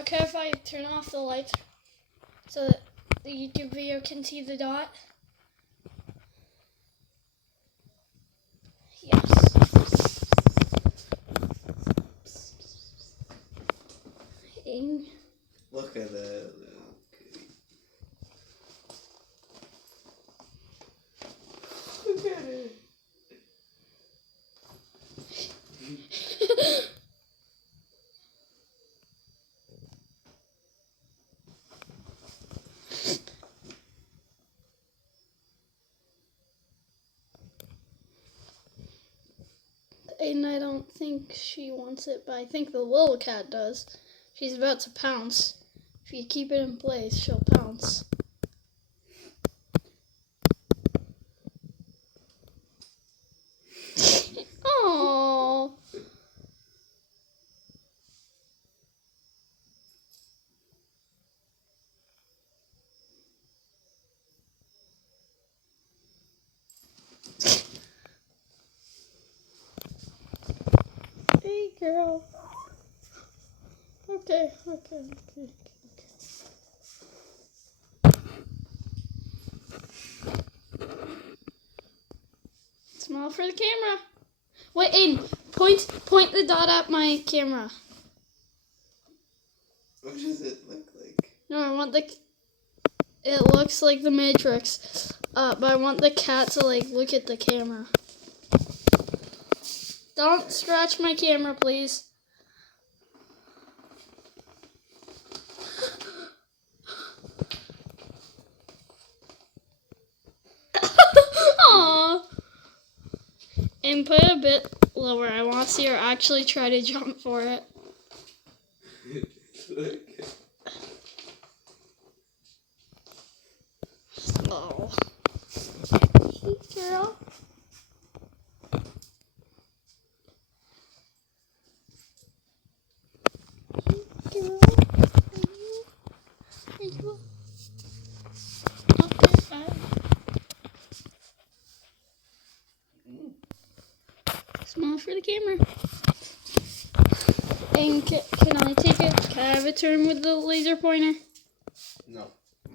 okay if I turn off the lights so that the YouTube video can see the dot? Yes. Look at that. Look at it. And I don't think she wants it, but I think the little cat does. She's about to pounce. If you keep it in place, she'll pounce. Oh. Hey, girl. Okay. Smile for the camera. Wait, Aiden, point the dot at my camera. What does it look like? No, I want it looks like the Matrix, but I want the cat to look at the camera. Don't scratch my camera, please. Aww. And put it a bit lower. I want to see her actually try to jump for it. Oh. Hey, girl. Hey, girl. Are you? Okay, Smile for the camera. And can I take it? Can I have a turn with the laser pointer?